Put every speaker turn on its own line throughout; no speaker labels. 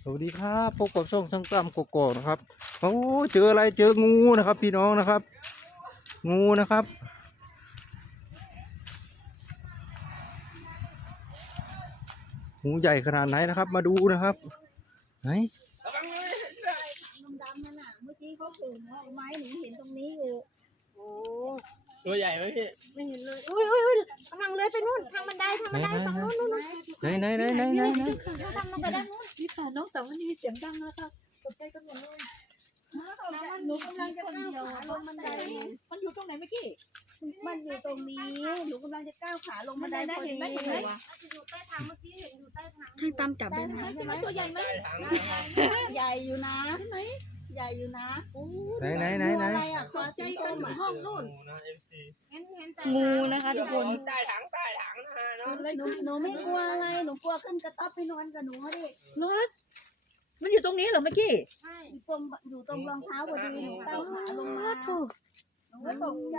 สวัสดีครับพบกับช่องช่างตั้มกกอกนะครับโอ้เจออะไรเจองูนะครับพี่น้องนะครับงูนะครับงูใหญ่ขนาดไหนนะครับมาดูนะครับไหน
ดำๆนั่นน่ะเมื่อกี้เขาปลูกเอาไม้หนูเห็นตรงนี้อยู่โอ้
ตัวใหญ่ไหมพี่
ไม่เห็นเลยอุ้ยกำลังเลยไปนู่นทางบันไดฝั่งนู้นนู่น
ไหน
เขาทำลงไปด้านนู้น
นี่ค่ะน้องสาวมันมีเสียงดังแล้วค่ะตกใจกันหมดเลย
หนูกำลังจะก้าวขาลงบันได
มันอยู่ตรงไหนเมื่อกี้
มันอยู่ตรงนี้หนูกำลังจะก้าวขาลงบันไดพอดี
อยู่ใต้ทางเมื่อกี้เห็นอยู่ใต้ทาง
ให้ตามจับได้ไหม
ใช่ไหมตัวใหญ่ไหม
ใหญ่อยู่นะ
ใช่ไหม
ใหญ่อยู่นะ
ไหน
อะไรอ่ะคอ
ใจ
สี
กั
ส้
น
ม
อยู่
อ่ะ
ห้องนู่น
งูนะ FC
เห็นแต่
งูนะคะทุกคน
ใต้ถังนะฮะเนาะ
หนูไม่กลัวอะไรหนูกลัวขึ้นกระต๊อบไปนอนกับหนูดิ
รถมันอยู่ตรงนี้เหรอเมื่อกี้
ใช่
อยู่ตรงรองเท้าพอดีหนูก้าวขาลงมา
ถูก
หนูก็ตกใจ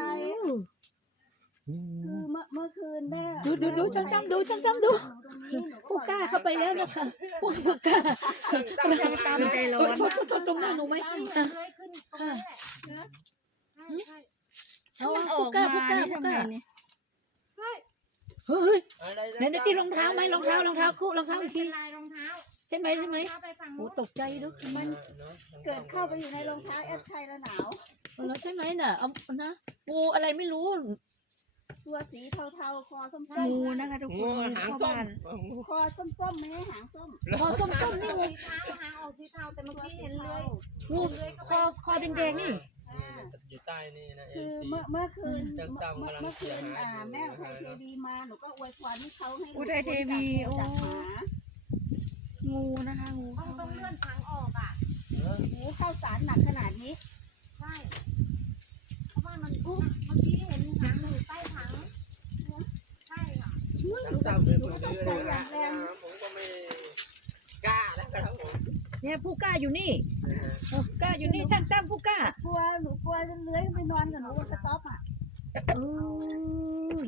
คือเมื่อคืนแม่
ดูช่างจำดูผู้กล้าเข้าไปแล้วนะคะผู้กล้า
ช่างตามใจร้อน
ตรงหน้าหนูไหม
เลยขึ้นตรงนี้แหละใช่
เอาผู้กล้าเฮ้ยในที่รองเท้าไหมรองเท้าคู่รองเท้าอีกที
ลายรองเท้า
ใช่ไหม
ไปฝั่ง
โอ้
นู้น
ตกใจด้วยมัน
เกิดเข้าไปอยู่ในรองเท้าแอดชัยแล้วหนาว
แล้วใช่ไหมน่ะเอานะงูอะไรไม่รู้
ตัวสีเทาๆคอส้ม
งูนะคะทุกค
งู
น
หางส้ม
ๆคอส้มๆไม่ให้หางส้ม
คอส้มๆนี่งู
สีเทาหางออกสีเทาแต่เมื่อกี้เห็นเลย
งูคอแดงๆนี่
อยู่ใต้นี่นะ
คือ
FC
เมื่อคืน
จังจำกำลัง
เมื่อ
เสี
คื
ย
น
หายอยู่
แม่
นะ
อุทัยเท
ฮะ
วีมาหนูก็อวยพรให้เขาให้
อุทัยเทวีโอ้
จับหมา
งูนะคะงู
ต้องเลื่อนทางออกอ่ะ
หมูข้าวสารหนักขนาดนี้
ใช่เพราะว่ามันเมื่อกี้เห็นหางอยู่ใต้ถังใช่ค่ะ
จังจำเป็นคนดื้อเลยนะผมก็ไม่กล้าแล้วครับผม
เนี่ยผู้กล้าอยู่นี่ผู้กล้าอยู่นี่ช่างตั้มผู้กล้าก
ลัวหนูกลัวจะเลื้อยไปนอนกับหนูบนกระต๊อบอ่ะ
เอ้ย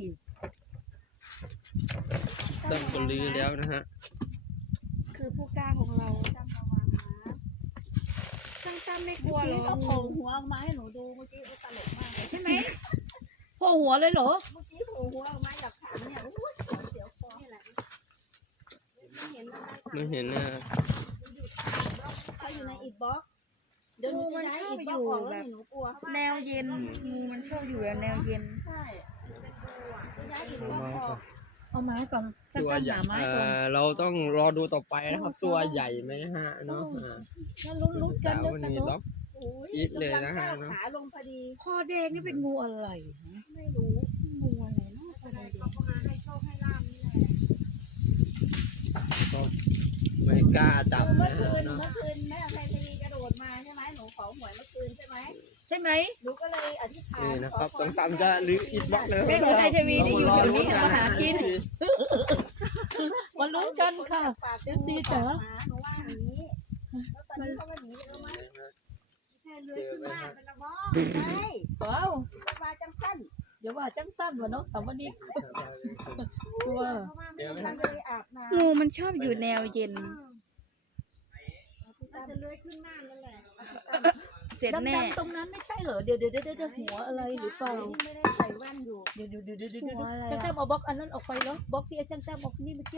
ต้องคนลือแล้วนะฮะ
คือผู้กล้าของเรา
จำระวังนะ
ช่างตั้มไม่กลัว
เมื่อ
หร
กี้
อ
เขาโผล่หัวออกมาให้หนูดูเมื่อกี้ตลกมากเลย
ใช่ไหมโผล่หัวเลยเหรอ
เมื่อกี้โผล่หัวออกมาจากถังเนี่ยอู้เสียวคอนี่แหละ
ไม่เห็นอะไร
ไม่เห็นนะ
เขาอยู่ในอิฐบล็อกเดี๋ยวหนูจะย้ายอิฐบล็อกออกแล้วหนูกลัว
แนวเย็นงูมันชอบอยู่แนวเย็น
ใช่จะย้ายอิฐบล็อกออก
เอาไม้ก่อนช่าง
ตัว
ตั้ม
ใหญ่
หาไม้ก่อน
เราต้องรอดูต่อไปนะครับ ตัวใหญ่ไหมฮะเนาะ
แล้วลุ้นๆกัน
สาว
ด้วย
วัน
กัน
นี้
เนาะ
ล็อก
โอ้ย
อิฐเลยนะฮะ
กำลังก้าวขาลงพอดี
คอแดงนี่เป็นงูอะไรฮะ
ไม่รู้งูอะไรเนาะ
อะไรเขาก็มาให้โชคให้ลาบนี่แหละ
ก็ไม่กล้าจับ
เมื่
นะ
อคื
ฮะ
น
เนาะ
แม่ไทยทีวีกระโดดมาใช่ไหมหนูขอหวยเมื่อคืนใช่ไหม
ใช่ไหม
หนูก็เลยอธิษฐาน
นี่นะครับต้องตามจะลื้ออิฐบล็อกเลย
แม่ของไทยทีวีนี่อยู่แถวนี้มาหากิน มาลุ้นกันค่ะ เอฟซีจ๋า
หนูว่าอย่างนี้แล้วตอนนี้เขาก็หนีไปแล้วมั้ง
ใช่เลยขึ้นบ้านเป็นระบอ
ใช่
ว้าว
มาจังสั้น
เดี๋ยวว่าจังสั้นวะเนาะแต่วันนี้กลัว
เพราะว่า
เดี๋ยว
กำลังจะไปอาบน้
งูมันชอบอยู่แนวเย็น
มันจะเลื้อยขึ้นบ้านนั่นแหละ
เสร็จแน่ตรงนั้นไม่ใช่เหรอเดี๋ยวหัวอะไรหรือเปล่า
ำไม่ได้ใส่แว่นอยู่
เดี๋ยวช่างแต้มเอาบล็อกอันนั้นออกไปแล้วบล็อกที่ช่างแต้มออกนี่เมื่อกี้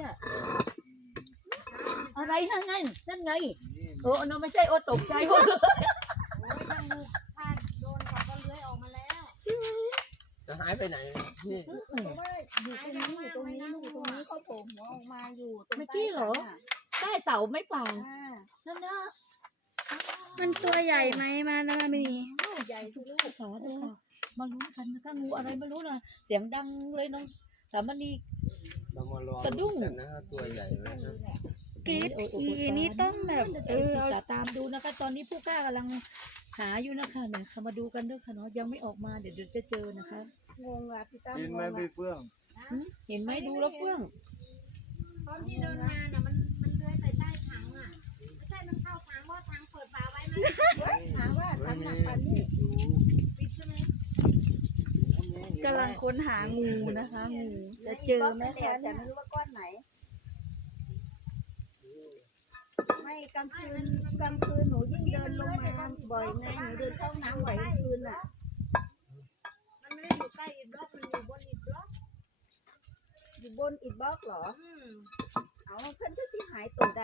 อะไรนั่นไงโอ้นั่นไม่ใช่โอ้ตกใจหมดเลย
โอ้ยทางงูพลาดโดนเขาก็เลื้อยออกมาแล้ว
จะหายไปไหนนี่
เพราะว่าอยู่ตรงนี้อยู่ตรงนี้เขาโผล่หัวออกมาอยู่ตรง
เมื่อกี้เหรอใต้เสาไม่เปล่านั่นนะ
มันตัวใหญ่ไหมมานะมามี
ใหญ่ทุกลูก
จ๋าดูค่ะมาลุ้นกันนะคะงูอะไรไม่รู้นะเสียงดังเลยน้องสามณี
เรามารอ
สะดุ้ง
กันนะฮะตัวใหญ่ไหมฮะ
กรีดทีนี่ต้องแบบ
จะตามดูนะคะ ตอนนี้ผู้กล้ากำลังหาอยู่นะคะเนี่ยค่ะมาดูกันด้วยค่ะเนาะยังไม่ออกมาเดี๋ยวจะเจอนะคะ
งงอ่ะพี่ตั้ม
กินไหมพี่เฟื่อง
เห็นไหมดูแล้วเฟื่อง
ตอนที่เดินมาน่ะมันเลื้อยไปใต้ถังอ่ะไม่ใช่มันเข้าถังเพราะถังเปิดฝาไว้ไหม
ถามว่าทำหนักปันนี่
ปิดใช่ไหม
กำลังค้นหางูนะคะงูจะเจอไหม
แม่
คะ
แต่ไม่รู้ว่าก้อนไหน ไม่กลางคืนหนูยิ่งเดินลงมาบ่อยไงหนูเดินเข้าน้ำบ่อยกลางคืนอ่ะ
มันไม่ได้อยู่ใต้อิฐบล็อกมันอยู่บนอิฐบล็อก
อยู่บนอิฐบล็อกเหรอเอาเพิ่นก็สิหายตัวได้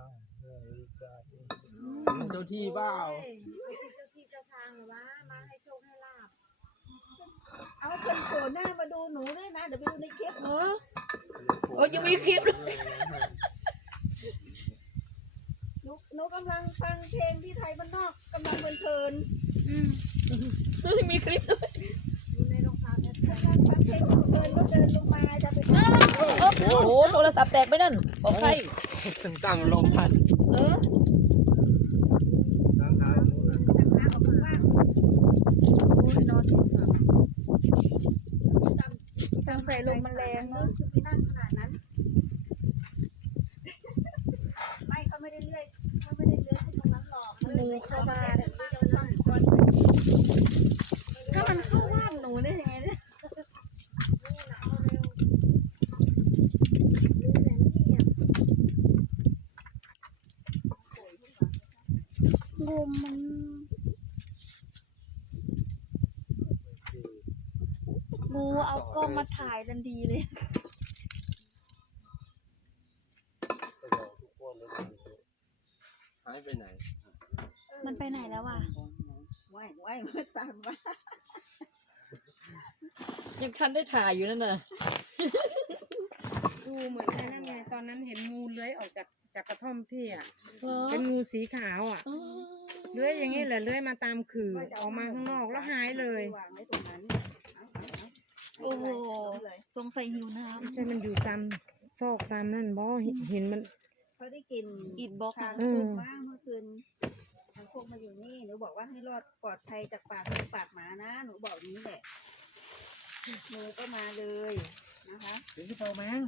เจ้าที่เปล่า
เอ้ยเจ้าที่เจ้าทางเหรอวะมาให้โชคให้ลาบ
เอาเพิ่นโผล่หน้ามาดูหนูด้วยนะเดี๋ยวไปดูในคลิป
เออโอ้ยังมีคลิปเลย
หนูกำลังฟังเพลงที่ไทยบ้านนอกกำลังเพลิน
มีคลิปด้วย
อยู่ในโรงพยาบาลเนี่ย
ๆกำลังฟังเพลงเพลินๆแล้วเดินลงมาจะไป
โอ้โหโทรศัพท์แตกไปนั่นของใคร
ตั้งลมพัน
เออ
ตั้งเท้า
หาออกข้างล่าง
โอ้ยนอนโทรศัพท์ทางใส่ลมมันแรง
เน
เนาะ
อะคือไปนั่งขนาดนั้น ไม่เขาไม่ได้เลื่อยเขาไม่ได้เลื่อยขึ้นตรงนั้นหรอก
งูเข้าบ้าน
เดี๋ยวมันจะตั้งก่อน
ถ้ามันเข้าบ้านหนูได้ยังไงเนี่ย
นี่นะเอาเร็วรู้แต่นี่อ่ะ
งูมันงูเอากล้องมาถ่ายทันทีเลย
หายไปไหน
มันไปไหนแล้วอ่ะ
ไหวมาสามวัน
ยังทันได้ถ่ายอยู่นั่นน่ะ
ดูเหมือนไอ้นั่นไงตอนนั้นเห็นงูเลื้อยออกจากกระท่อมพี่อ่ะ
เออ
เป็นงูสีขาวอ่ะ
เออ
เลื้อยอย่างนี้แหละเลื้อยมาตามขื่อออกมาข้างนอกแล้วหายเลย
วางไว้ตรงนั้น
โอ้โหสงสัยหิวน้
ใช่มันอยู่ตามซอกตามนั่นบ่เห็นมัน
เขาได้กิน
ำอิดบล็อก
ทา
อะ
งคุกมากเมื่อคืนทางคุกมาอยู่นี่หนูบอกว่าให้รอดปลอดภัยจากปากงูปากหมานะหนูบอกอย่างนี้แหละหนูก็มาเลยนะคะ
ถึงที่โตแมง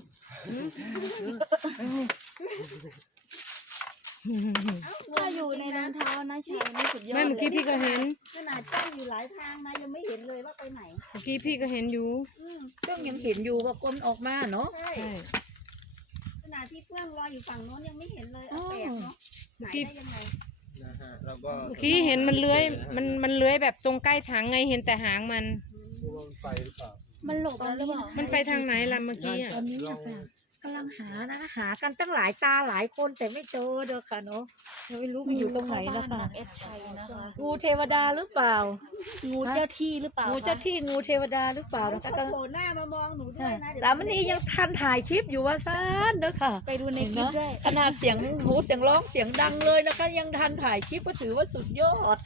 ถ้าอยู่ในรองเท้านะชัยนี่สุดยอด
ไม่เมื่อกี้พี่ก็เห็น
ขนาดจ้องอยู่หลายทางนะยังไม่เห็นเลยว่าไปไหน
เมื่อกี้พี่ก็เห็นอยู่
ก็ยังเห็นอยู่ว่ากลมออกมาเนาะ
ใช่
ใช่
ขนาดที่เพื่อนรออยู่ฝั่งโน้นยังไม่เห็นเลยเอาแปลกเนาะหายได้ยังไง
นะฮะแล้วก็
เมื่อกี้เห็นมันเลื้อยมันเลื้อยแบบตรงใกล้ถังไงเห็นแต่หางมัน
คือว่ามันไปหรือเปล่า
มันหลบแล้วหรือเปล่า
มันไปทางไหนล่ะเมื่อกี้อ่ะ
ตอนนี้นะคะกำลังหานะหากันตั้งหลายตาหลายคนแต่ไม่เจอเด้อค่ะเนาะยังไม่รู้มันอยู่ตรงไหนนะคะ
เอสชัยนะคะ
งูเทวดาหรือเปล่า
งูเจ้าที่หรือเปล่า
งู
งู
เจ้าที่งูเทวดาหรือเปล่านะคะ
เขาโผล่หน้ามามองหนูด้วยนะเดี๋ยว
สามณียังทันถ่ายคลิปอยู่ว่าซ่านเด้อค่ะ
ไปดูในคลิปด้วย
ขนาดเสียงหูเสียงร้องเสียงดังเลยนะคะ ยังทันถ่ายคลิปก็ถือว่าสุดยอด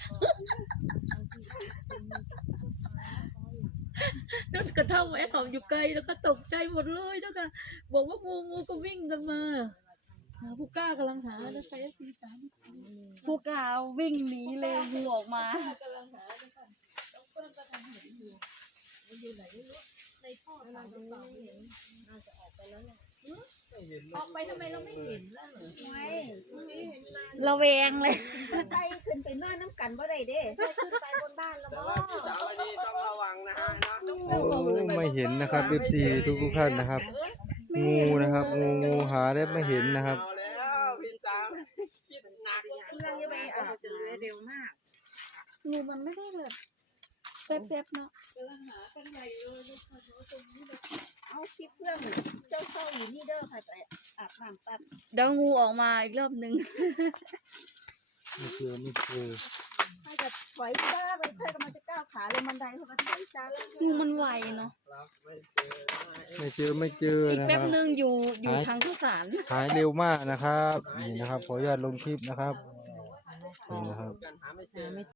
นั่นกระท่อมไอ้หอมอยู่ไกลแล้วก็ตกใจหมดเลยนะคะบอกว่างูก็วิ่งกันมาหาผู้กล้ากำลังหานะคะสีสาม
ผู้กาววิ่งหนีเลยงูออกมา
กำลังหานะคะต้องเพิ่มกระทันเห็นอยู่มันอยู่ไหนไม่รู้ในท่อตามหรือเปล่าไม่เห็นน่าจะออกไปแล้วแหละออกไปทำไมเราไม่เห็นล่ะ
ไม่
ระแวงเลย
ใจขึ้นไปนอนน้ำกันบ่ได้เด้
ขึ้นไปบนบ้านแล้ว
แต่
มั้
ว่าพี่สาวอันนี้ต้องระวังนะฮะนะ
โอ้ไม่เห็นนะครับ FC ทุกท่านนะครับ งูนะครับงูหาได้ไม่เห็นนะครับ
เอาแล้วพี่สาวคิดหนัก
เรื่องจะไปออก
จะเลื้อยเร็วมาก
งูมันไม่ได้แบบแป๊บๆเนาะ
กำลังหากันใหญ่เลยนะคะตรงนี้
เอาคลิปเรื่องเจ้าเข้าอยู่นี่เด้อค่ะไปอาบน้ำปั๊บ
เดี๋ยวงูออกมาอีกรอบนึง
ไม่เจอ
ให้กับถอยจ้าไปเพื่อนกำลังจะก้าวขาลงบันไดเขาก็ถอยจ้าแล้ว
งูมันไวเนาะ
ครับไม่เจอ
ไม่เจอ
อีก
นะค
แป๊บ
รับ
นึงอยู่ทางข้าวสาร
หายเร็วมากนะครับนี่นะครับขออนุญาตลงคลิปนะครับนี่นะครับ
กันหาไม่เจอ